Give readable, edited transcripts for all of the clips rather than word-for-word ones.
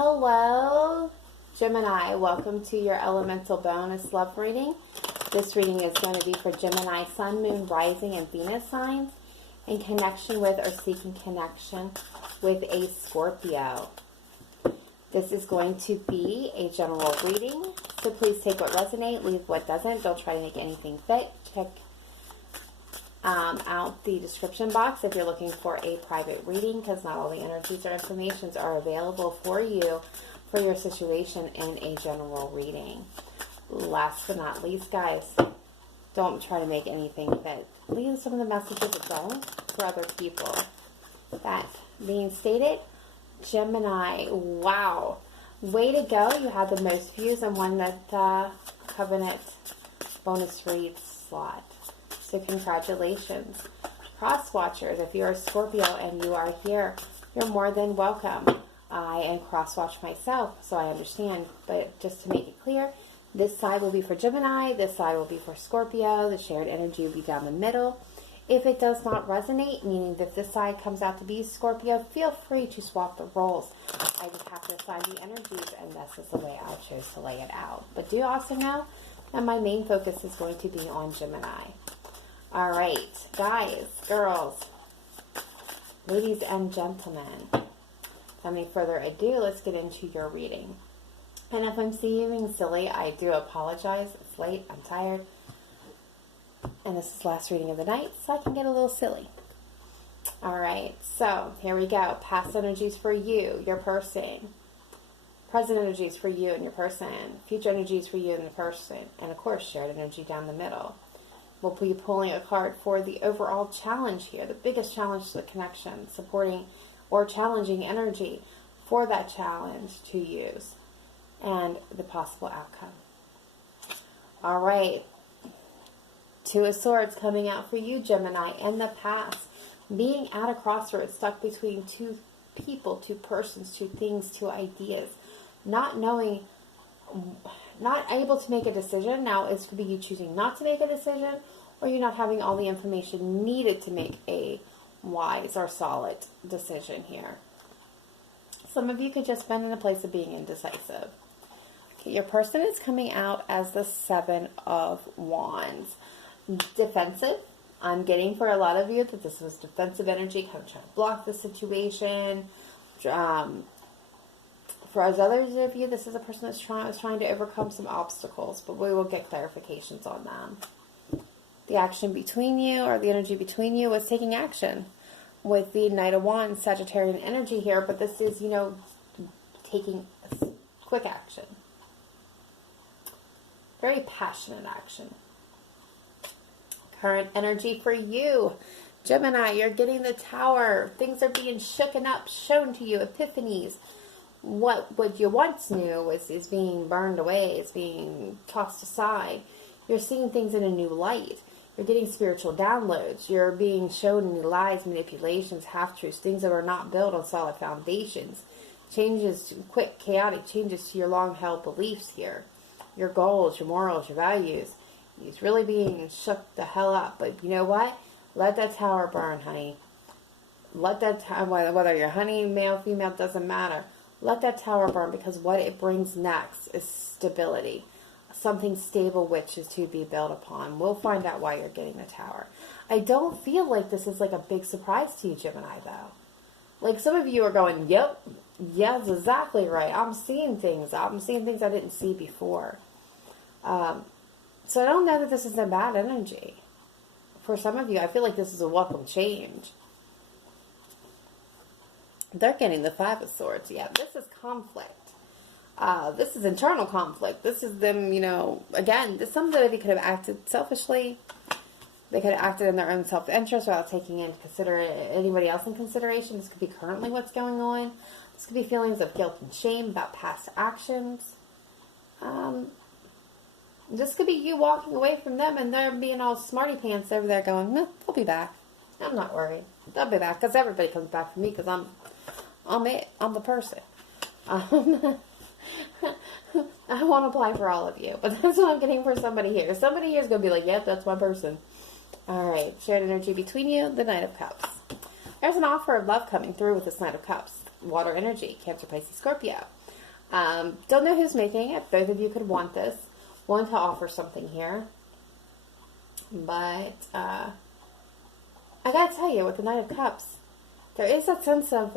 Hello, Gemini. Welcome to your elemental bonus love reading. This reading is going to be for Gemini, Sun, Moon, Rising, and Venus signs in connection with or seeking connection with a Scorpio. This is going to be a general reading, so please take what resonates, leave what doesn't. Don't try to make anything fit. Check out the description box if you're looking for a private reading, because not all the energies or informations are available for you for your situation in a general reading. Last but not least, guys, don't try to make anything fit. Leave some of the messages that don't for other people. That being stated, Gemini, wow, way to go. You had the most views and won that Covenant bonus read slot. So congratulations. Cross watchers, if you're a Scorpio and you are here, you're more than welcome. I am cross watch myself, so I understand. But just to make it clear, this side will be for Gemini, this side will be for Scorpio. The shared energy will be down the middle. If it does not resonate, meaning that this side comes out to be Scorpio, feel free to swap the roles. I just have to assign the energies, and this is the way I chose to lay it out. But do also know that my main focus is going to be on Gemini. All right, guys, girls, ladies and gentlemen, without any further ado, let's get into your reading. And if I'm seeming silly, I do apologize. It's late, I'm tired, and this is the last reading of the night, so I can get a little silly. All right, so here we go. Past energies for you, your person. Present energies for you and your person. Future energies for you and the person. And, of course, shared energy down the middle. We'll be pulling a card for the overall challenge here, the biggest challenge to the connection, supporting or challenging energy for that challenge to use, and the possible outcome. All right. Two of Swords coming out for you, Gemini, in the past. Being at a crossroads, stuck between two people, two persons, two things, two ideas. Not knowing, not able to make a decision. Now, it could be you choosing not to make a decision, or you not having all the information needed to make a wise or solid decision here. Some of you could just been in a place of being indecisive. Okay, your person is coming out as the Seven of Wands. Defensive. I'm getting for a lot of you that this was defensive energy, kind of trying to block the situation. For others of you, this is a person that's trying to overcome some obstacles, but we will get clarifications on them. The action between you, or the energy between you, was taking action with the Knight of Wands, Sagittarian energy here, but this is, taking quick action. Very passionate action. Current energy for you, Gemini, you're getting the Tower. Things are being shooken up, shown to you, epiphanies. What you once knew is being burned away, is being tossed aside. You're seeing things in a new light. You're getting spiritual downloads. You're being shown lies, manipulations, half-truths, things that are not built on solid foundations. Changes, quick, chaotic changes to your long-held beliefs here. Your goals, your morals, your values. It's really being shook the hell up. But you know what? Let that Tower burn, honey. Let that Tower, whether you're honey, male, female, doesn't matter. Let that Tower burn, because what it brings next is stability. Something stable which is to be built upon. We'll find out why you're getting the Tower. I don't feel like this is like a big surprise to you, Gemini, though. Like, some of you are going, yep, yeah, that's exactly right. I'm seeing things I didn't see before. So I don't know that this is a bad energy. For some of you, I feel like this is a welcome change. They're getting the Five of Swords. Yeah, this is conflict. This is internal conflict. This is them, again, somebody could have acted selfishly. They could have acted in their own self-interest without taking into anybody else in consideration. This could be currently what's going on. This could be feelings of guilt and shame about past actions. This could be you walking away from them and they're being all smarty pants over there going, no, they'll be back. I'm not worried. They'll be back, because everybody comes back for me, because I'm it. I'm the person. I won't apply for all of you, but that's what I'm getting for somebody here. Somebody here is going to be like, yep, that's my person. All right, shared energy between you, the Knight of Cups. There's an offer of love coming through with this Knight of Cups. Water energy, Cancer, Pisces, Scorpio. Don't know who's making it. Both of you could want this. Want to offer something here. But I gotta tell you, with the Knight of Cups, there is that sense of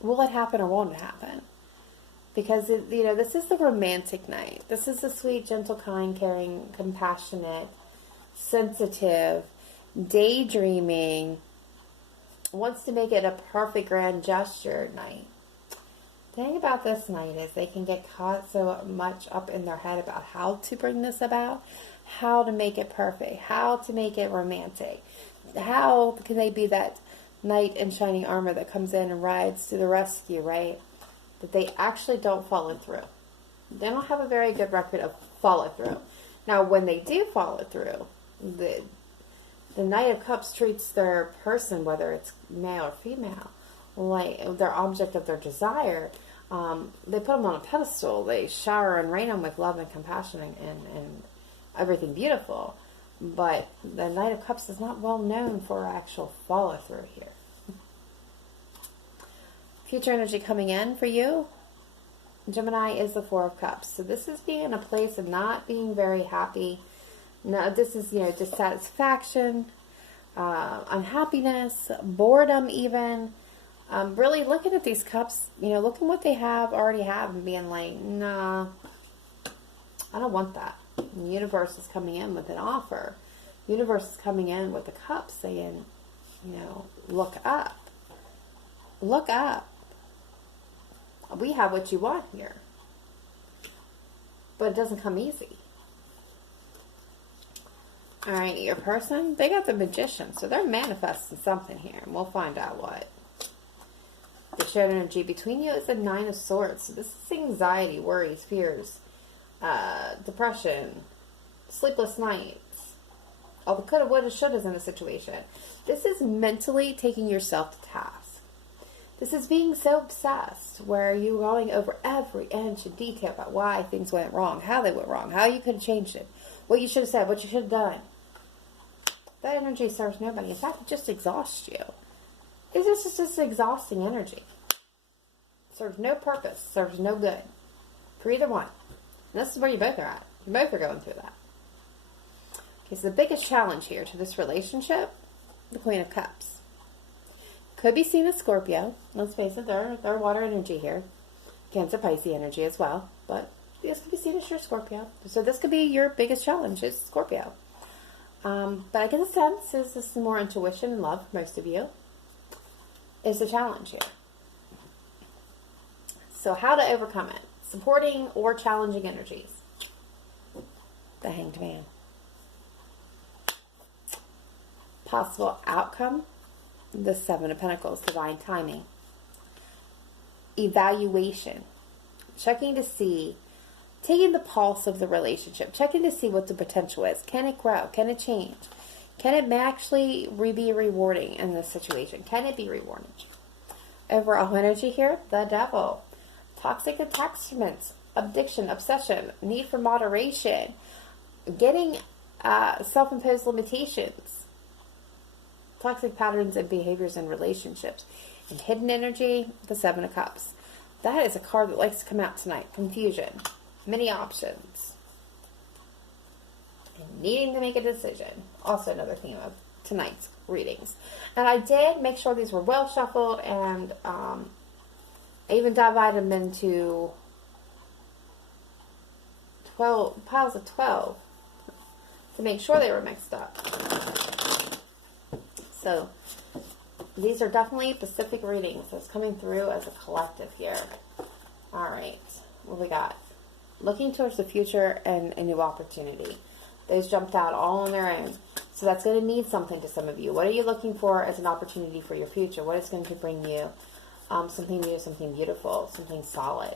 will it happen or won't it happen? Because, this is the romantic knight. This is the sweet, gentle, kind, caring, compassionate, sensitive, daydreaming, wants to make it a perfect grand gesture knight. The thing about this knight is they can get caught so much up in their head about how to bring this about, how to make it perfect, how to make it romantic. How can they be that knight in shining armor that comes in and rides to the rescue, right? That they actually don't follow through. They don't have a very good record of follow through. Now, when they do follow through, the Knight of Cups treats their person, whether it's male or female, like their object of their desire. They put them on a pedestal. They shower and rain them with love and compassion and everything beautiful. But the Knight of Cups is not well known for actual follow through here. Future energy coming in for you, Gemini, is the Four of Cups. So this is being in a place of not being very happy. No, this is, dissatisfaction, unhappiness, boredom even. Really looking at these cups, looking what they already have and being like, nah, I don't want that. And the universe is coming in with an offer. The universe is coming in with the cups saying, look up. Look up. We have what you want here. But it doesn't come easy. Alright, your person, they got the Magician. So they're manifesting something here. And we'll find out what. The shared energy between you is the Nine of Swords. So this is anxiety, worries, fears, depression, sleepless nights. All the coulda, woulda, shouldas in the situation. This is mentally taking yourself to task. This is being so obsessed where you're going over every inch of detail about why things went wrong, how they went wrong, how you could have changed it, what you should have said, what you should have done. That energy serves nobody. In fact, it just exhausts you. It's just exhausting energy. Serves no purpose, serves no good for either one. And this is where you both are at. You both are going through that. Okay, so the biggest challenge here to this relationship, the Queen of Cups. Could be seen as Scorpio. Let's face it, they're water energy here. Cancer, Pisces energy as well. But this could be seen as your Scorpio. So this could be your biggest challenge, is Scorpio. But I get the sense is this is more intuition and love for most of you. Is the challenge here. So how to overcome it. Supporting or challenging energies. The Hanged Man. Possible outcome. The Seven of Pentacles, divine timing. Evaluation. Checking to see, taking the pulse of the relationship. Checking to see what the potential is. Can it grow? Can it change? Can it actually be rewarding in this situation? Can it be rewarding? Overall energy here, the Devil. Toxic attachments, addiction, obsession, need for moderation, getting self-imposed limitations. Toxic patterns and behaviors in relationships. And hidden energy, the Seven of Cups. That is a card that likes to come out tonight. Confusion. Many options. And needing to make a decision. Also another theme of tonight's readings. And I did make sure these were well shuffled, and I even divided them into 12 piles of 12 to make sure they were mixed up. So, these are definitely specific readings. So it's coming through as a collective here. Alright, what we got? Looking towards the future and a new opportunity. Those jumped out all on their own. So that's going to mean something to some of you. What are you looking for as an opportunity for your future? What is going to bring you something new, something beautiful, something solid,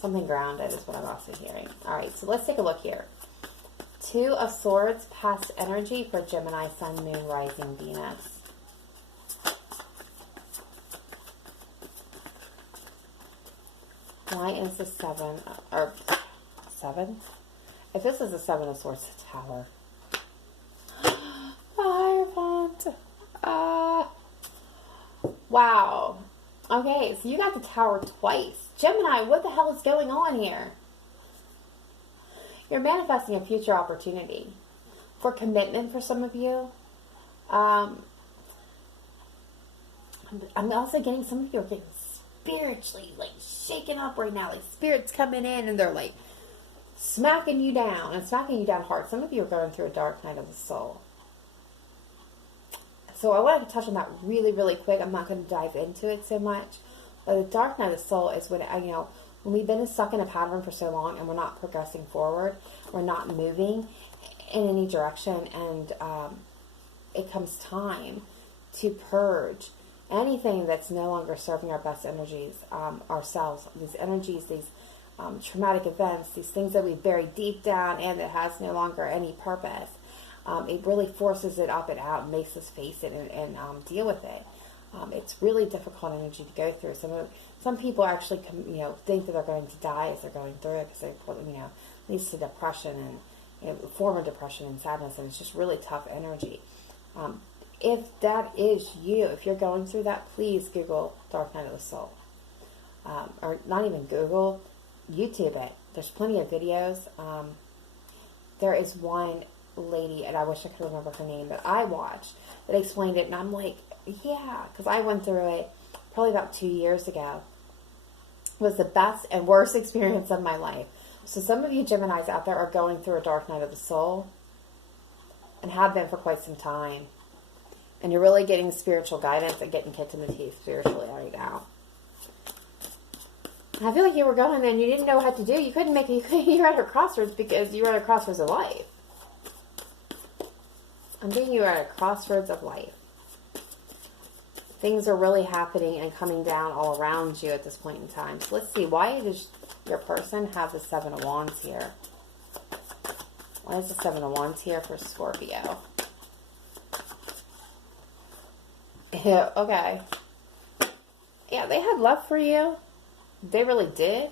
something grounded is what I'm also hearing. Alright, so let's take a look here. Two of Swords, past energy for Gemini, Sun, Moon, Rising, Venus. Why is the Seven, or Seven? If this is the Seven of Swords, the Tower. I want, wow. Okay, so you got the Tower twice. Gemini, what the hell is going on here? You're manifesting a future opportunity for commitment for some of you. I'm also getting some of you are getting spiritually like shaken up right now. Like spirits coming in and they're like smacking you down and smacking you down hard. Some of you are going through a dark night of the soul. So I wanted to touch on that really, really quick. I'm not going to dive into it so much. But the dark night of the soul is when, when we've been stuck in a pattern for so long and we're not progressing forward, we're not moving in any direction, and it comes time to purge anything that's no longer serving our best energies, ourselves, these energies, these traumatic events, these things that we bury deep down and that has no longer any purpose. It really forces it up and out and makes us face it and deal with it. It's really difficult energy to go through. Some people actually think that they're going to die as they're going through it because it leads to depression and form of depression and sadness, and it's just really tough energy. If that is you, if you're going through that, please Google Dark Night of the Soul. Or not even Google, YouTube it. There's plenty of videos. There is one lady, and I wish I could remember her name, that I watched that explained it, and I'm like, yeah, because I went through it probably about 2 years ago. It was the best and worst experience of my life. So some of you Geminis out there are going through a dark night of the soul and have been for quite some time. And you're really getting spiritual guidance and getting kicked in the teeth spiritually right now. I feel like you were going there and you didn't know what to do. You couldn't make it. You were at a crossroads because you were at a crossroads of life. I'm thinking you are at a crossroads of life. Things are really happening and coming down all around you at this point in time. So let's see. Why does your person have the Seven of Wands here? Why is the Seven of Wands here for Scorpio? Yeah, okay. Yeah, they had love for you. They really did.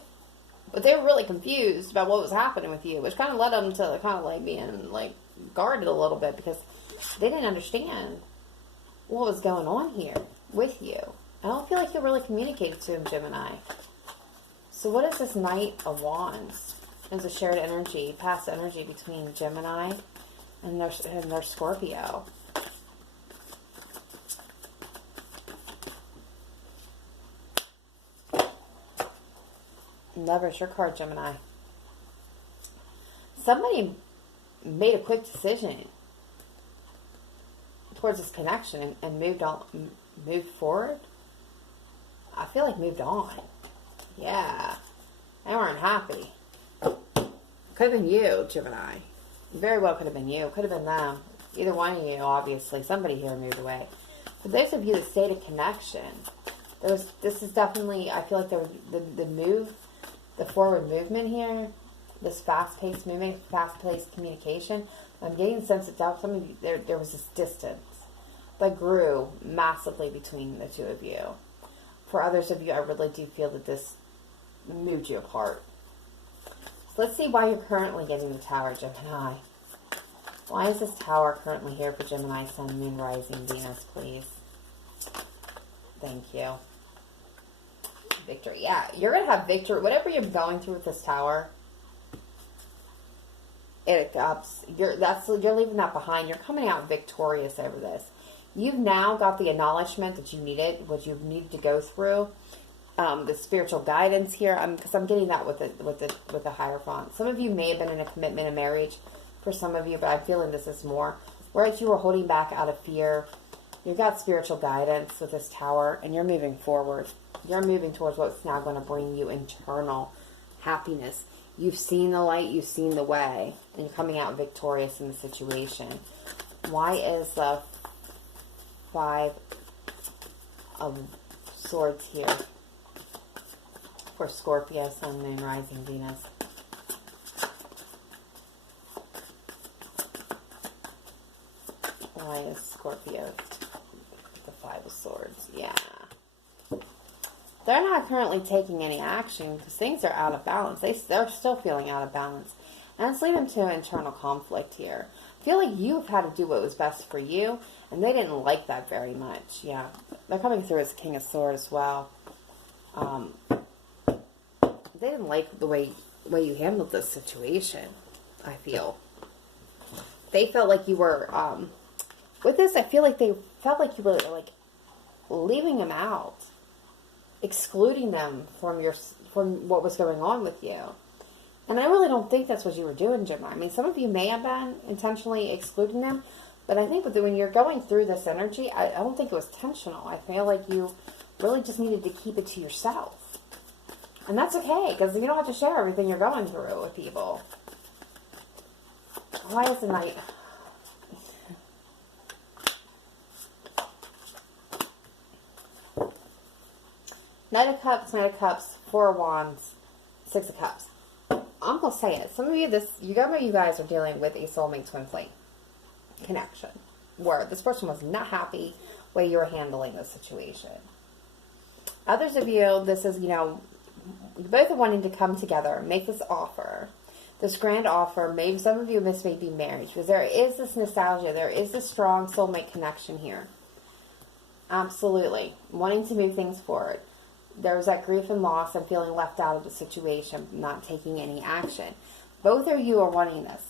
But they were really confused about what was happening with you, which kind of led them to kind of like being like guarded a little bit because they didn't understand what was going on here with you. I don't feel like you really communicated to him, Gemini. So what is this Knight of Wands? There's a shared energy, past energy between Gemini and their Scorpio. Lover's your card, Gemini. Somebody made a quick decision towards this connection and moved forward. I feel like moved on. Yeah. They weren't happy. Could have been you, Gemini. Very well could have been you. Could have been them. Either one of you, obviously. Somebody here moved away. For those of you that stayed in connection, this is definitely, I feel like the move, the forward movement here, this fast-paced movement, fast-paced communication, I'm getting the sense that some of you, there was this distance that grew massively between the two of you. For others of you, I really do feel that this moved you apart. So let's see why you're currently getting the Tower, Gemini. Why is this Tower currently here for Gemini, Sun, Moon, Rising, Venus, please? Thank you. Victory. Yeah, you're going to have victory. Whatever you're going through with this Tower, you're leaving that behind. You're coming out victorious over this. You've now got the acknowledgement that you needed, what you needed to go through. The spiritual guidance here, because I'm getting that with the Hierophant. Some of you may have been in a commitment, a marriage, for some of you, but I'm feeling this is more. Whereas you were holding back out of fear, you've got spiritual guidance with this Tower, and you're moving forward. You're moving towards what's now going to bring you internal happiness. You've seen the light, you've seen the way, and you're coming out victorious in the situation. Why is the Five of Swords here for Scorpio, Sun, Moon, Rising, Venus? Why is Scorpio the Five of Swords? Yeah. They're not currently taking any action because things are out of balance. They're still feeling out of balance. And it's leading to internal conflict here. I feel like you've had to do what was best for you, and they didn't like that very much. Yeah. They're coming through as King of Swords as well. They didn't like the way you handled this situation, I feel. They felt like you were, with this, I feel like they felt like you were, like, leaving them out. Excluding them from what was going on with you. And I really don't think that's what you were doing, Gemini. I mean, some of you may have been intentionally excluding them, but I think when you're going through this energy, I don't think it was intentional. I feel like you really just needed to keep it to yourself. And that's okay, because you don't have to share everything you're going through with people. Why is the Knight? Knight of Cups, Four of Wands, Six of Cups. I'm going to say it. Some of you, you guys are dealing with a soulmate twin flame connection, where this person was not happy the way you were handling the situation. Others of you, this is, you both are wanting to come together, make this offer, this grand offer. Maybe some of you, this may be marriage, because there is this nostalgia, there is this strong soulmate connection here. Absolutely. Wanting to move things forward. There's that grief and loss and feeling left out of the situation, not taking any action. Both of you are wanting this.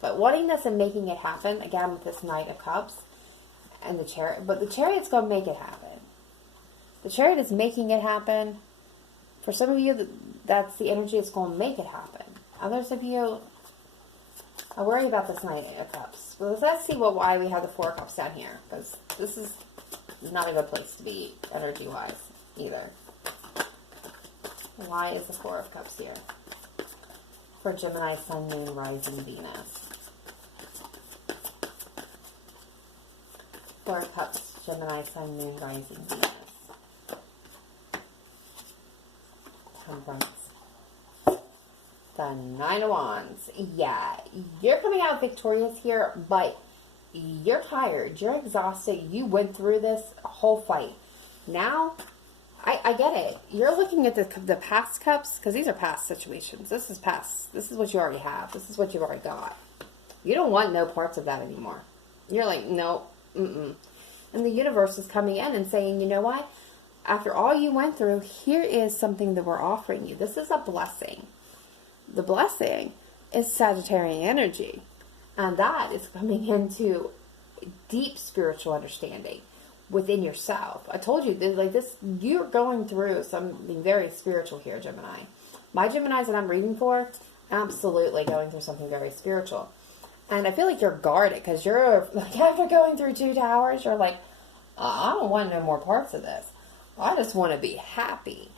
But wanting this and making it happen, again with this Knight of Cups and the Chariot. But the Chariot's going to make it happen. The Chariot is making it happen. For some of you, that's the energy that's going to make it happen. Others of you, I worry about this Knight of Cups. Well, let's see why we have the Four of Cups down here. Because this is not a good place to be energy-wise either. Why is the Four of Cups here? For Gemini, Sun, Moon, Rising, Venus. Four of Cups, Gemini, Sun, Moon, Rising, Venus. Temperance. The Nine of Wands. Yeah, you're coming out victorious here, but you're tired. You're exhausted. You went through this whole fight. Now, I get it. You're looking at the past cups, because these are past situations. This is past. This is what you already have. This is what you've already got. You don't want no parts of that anymore. You're like, no, And the universe is coming in and saying, you know what? After all you went through, here is something that we're offering you. This is a blessing. The blessing is Sagittarian energy. And that is coming into deep spiritual understanding within yourself. I told you, you're going through something very spiritual here, Gemini. My Geminis that I'm reading for, absolutely going through something very spiritual. And I feel like you're guarded, because you're, like, after going through 2 towers, you're like, I don't want no more parts of this. I just want to be happy.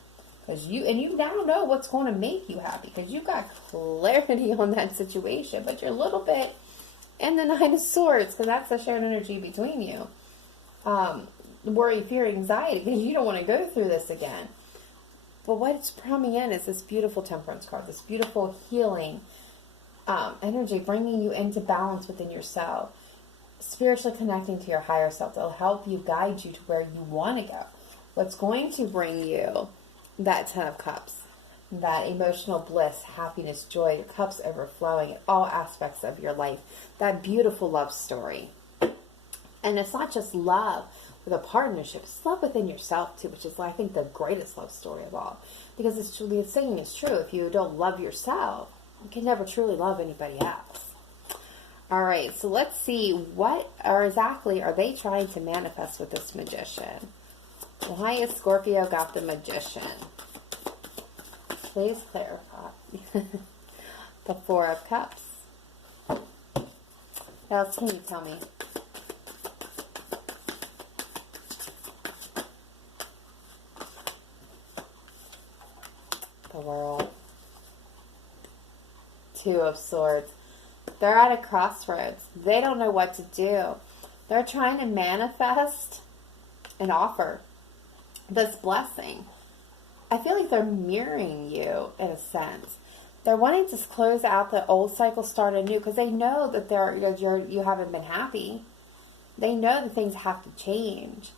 Because you now know what's going to make you happy, because you've got clarity on that situation, but you're a little bit in the Nine of Swords, because that's the shared energy between you. Worry, fear, anxiety, because you don't want to go through this again. But what's coming in is this beautiful Temperance card, this beautiful healing energy, bringing you into balance within yourself, spiritually connecting to your higher self. That'll help you, guide you to where you want to go. What's going to bring you that Ten of Cups, that emotional bliss, happiness, joy, your cups overflowing in all aspects of your life, that beautiful love story. And it's not just love with a partnership, it's love within yourself too, which is, I think, the greatest love story of all. Because the saying is true, if you don't love yourself, you can never truly love anybody else. Alright, so let's see, what exactly are they trying to manifest with this Magician? Why is Scorpio got the Magician? Please clarify. The Four of Cups. What else can you tell me? The World. Two of Swords. They're at a crossroads. They don't know what to do. They're trying to manifest an offer, this blessing. I feel like they're mirroring you in a sense. They're wanting to close out the old cycle, start anew, because they know that you haven't been happy. They know that things have to change.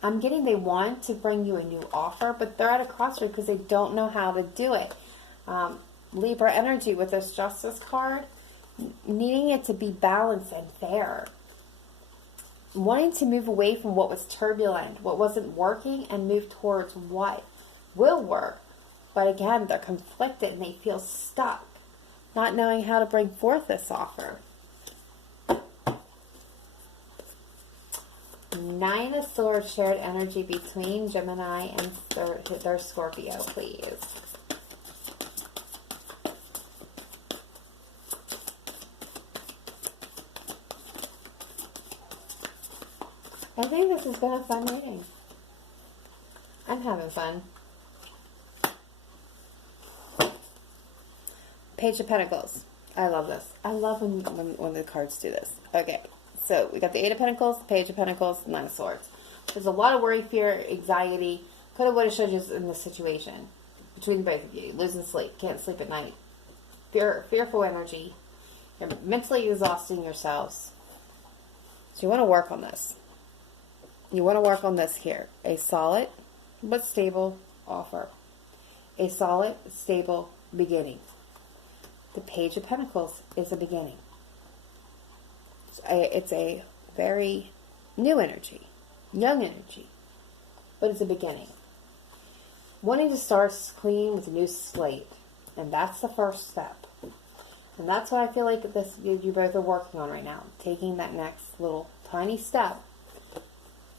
I'm getting they want to bring you a new offer, but they're at a crossroads because they don't know how to do it. Libra energy with this Justice card, needing it to be balanced and fair. Wanting to move away from what was turbulent, what wasn't working, and move towards what will work. But again, they're conflicted and they feel stuck, not knowing how to bring forth this offer. Nine of Swords, shared energy between Gemini and their Scorpio, please. I think this has been a fun reading. I'm having fun. Page of Pentacles. I love this. I love when the cards do this. Okay, so we got the Eight of Pentacles, Page of Pentacles, Nine of Swords. There's a lot of worry, fear, anxiety. Coulda, woulda, shoulda in this situation. Between the both of you. Losing sleep. Can't sleep at night. Fearful energy. You're mentally exhausting yourselves. So you want to work on this. You want to work on this here. A solid but stable offer. A solid, stable beginning. The Page of Pentacles is a beginning. It's a very new energy, young energy, but it's a beginning. Wanting to start clean with a new slate, and that's the first step. And that's what I feel like you both are working on right now, taking that next little tiny step.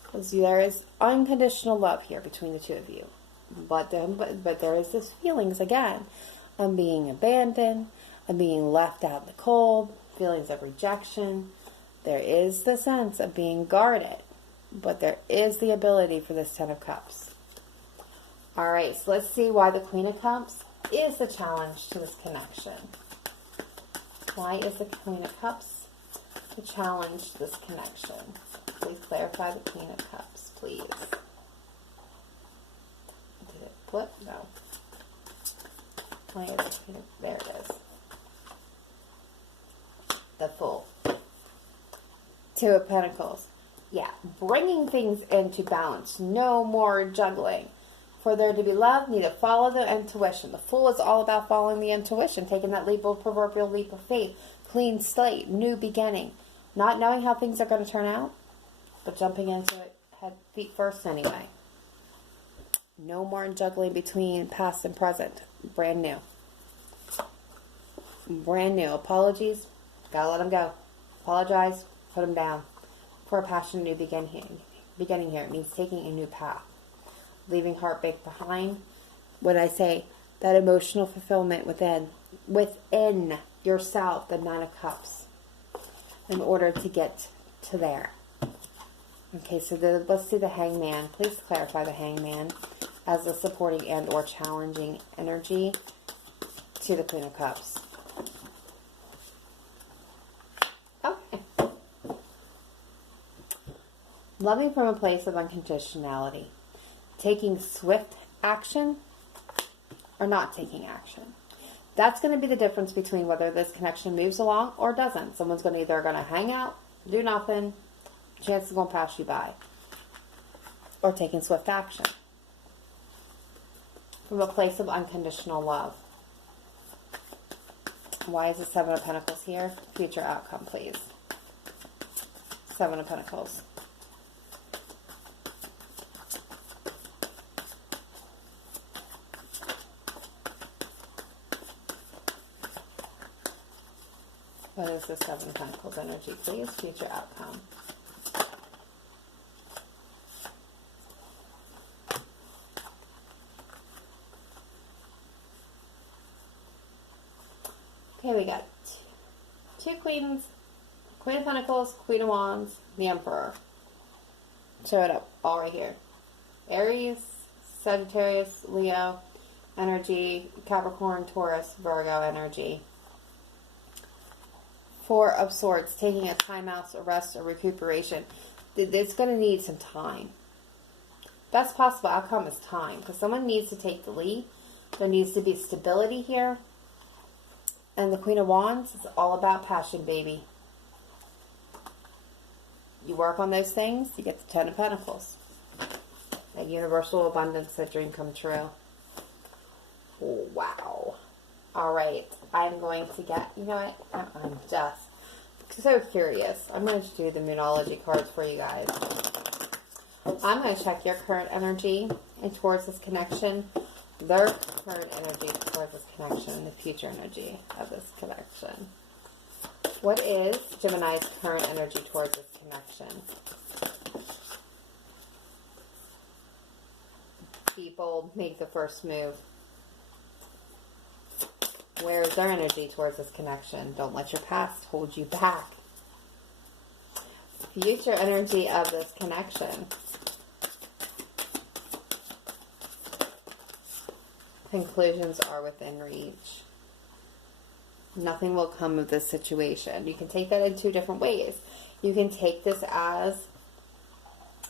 Because there is unconditional love here between the two of you. But there is this feelings again. I'm being abandoned. I'm being left out in the cold. Feelings of rejection. There is the sense of being guarded. But there is the ability for this Ten of Cups. Alright, so let's see why the Queen of Cups is the challenge to this connection. Why is the Queen of Cups the challenge to this connection? Please clarify the Queen of Cups, please. Did it flip? No. Why is the Queen of... There it is. The Fool. Two of Pentacles. Yeah, bringing things into balance. No more juggling. For there to be love, need to follow the intuition. The Fool is all about following the intuition, taking that proverbial leap of faith. Clean slate, new beginning. Not knowing how things are going to turn out, but jumping into it feet first anyway. No more juggling between past and present. Brand new. Brand new. Apologies. Gotta let them go. Apologize. Put them down. For a passion, new beginning here. It means taking a new path. Leaving heartbreak behind. When I say that emotional fulfillment within yourself, the Nine of Cups, in order to get to there. Okay, so let's see the Hangman. Please clarify the Hangman as a supporting and or challenging energy to the Queen of Cups. Okay. Loving from a place of unconditionality. Taking swift action or not taking action. That's going to be the difference between whether this connection moves along or doesn't. Someone's either going to hang out, do nothing, chance is going to pass you by. Or taking swift action. From a place of unconditional love. Why is the Seven of Pentacles here? Future outcome, please. Seven of Pentacles. What is the Seven of Pentacles energy, please? Future outcome. Okay, we got two queens, Queen of Pentacles, Queen of Wands, the Emperor. Show it up, all right here. Aries, Sagittarius, Leo energy, Capricorn, Taurus, Virgo energy. Four of Swords, taking a time out, a rest, or recuperation. It's going to need some time. Best possible outcome is time, because someone needs to take the lead. There needs to be stability here. And the Queen of Wands is all about passion, baby. You work on those things, you get the Ten of Pentacles. That universal abundance, that dream come true. Oh, wow. Alright, I'm going to get, you know what, I'm just so curious. I'm going to do the Moonology cards for you guys. I'm going to check your current energy and towards this connection. their current energy towards this connection and the future energy of this connection. What is Gemini's current energy towards this connection? Be bold, make the first move. Where is their energy towards this connection? Don't let your past hold you back. Future energy of this connection. Conclusions are within reach. Nothing will come of this situation. You can take that in two different ways. You can take this as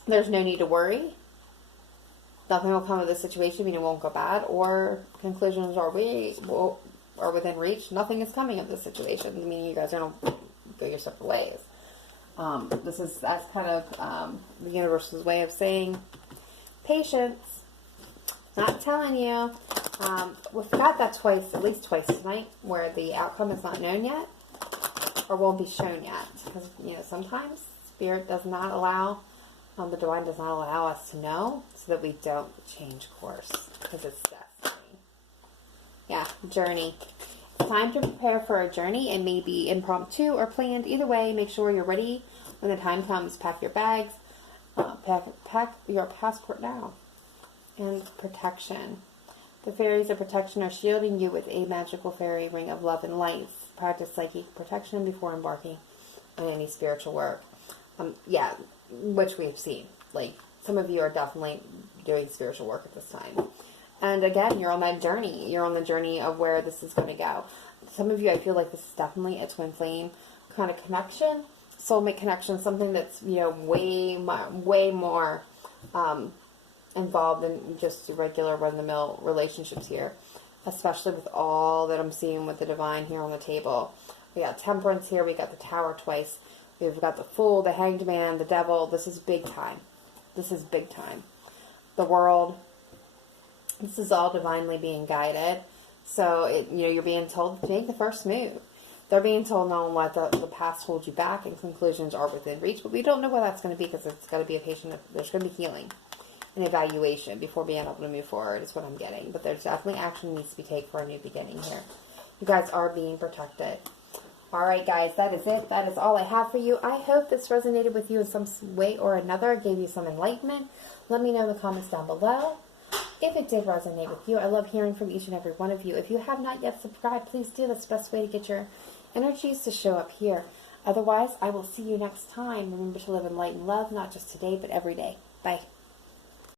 there's no need to worry. Nothing will come of this situation, meaning it won't go bad. Or conclusions are within reach. Nothing is coming of this situation, meaning you guys are going to go your separate ways. That's kind of the universe's way of saying patience. Not telling you. We've got that twice, at least twice tonight, where the outcome is not known yet, or won't be shown yet. Because, sometimes Spirit does not allow, the Divine does not allow us to know, so that we don't change course, because it's destiny. Yeah, journey. Time to prepare for a journey. It may be impromptu or planned. Either way, make sure you're ready when the time comes. Pack your bags. Pack your passport now. And protection. The fairies of protection are shielding you with a magical fairy ring of love and light. Practice psychic protection before embarking on any spiritual work. Which we've seen. Like, some of you are definitely doing spiritual work at this time. And again, you're on that journey. You're on the journey of where this is going to go. Some of you, I feel like this is definitely a twin flame kind of connection. Soulmate connection. Something that's, way more involved in just regular run-of-the-mill relationships here. Especially with all that I'm seeing with the Divine here on the table. We got Temperance here. We got the Tower twice. We've got the Fool, the Hanged Man, the Devil. This is big time. This is big time. The World. This is all divinely being guided. So, you're being told to make the first move. They're being told don't let the past hold you back, and conclusions are within reach. But we don't know what that's going to be, because it's going to be there's going to be healing and evaluation before being able to move forward is what I'm getting. But there's definitely action needs to be taken for a new beginning here. You guys are being protected. Alright guys, that is it. That is all I have for you. I hope this resonated with you in some way or another, gave you some enlightenment. Let me know in the comments down below if it did resonate with you. I love hearing from each and every one of you. If you have not yet subscribed, please do. That's the best way to get your energies to show up here. Otherwise, I will see you next time. Remember to live in light and love, not just today, but every day. Bye.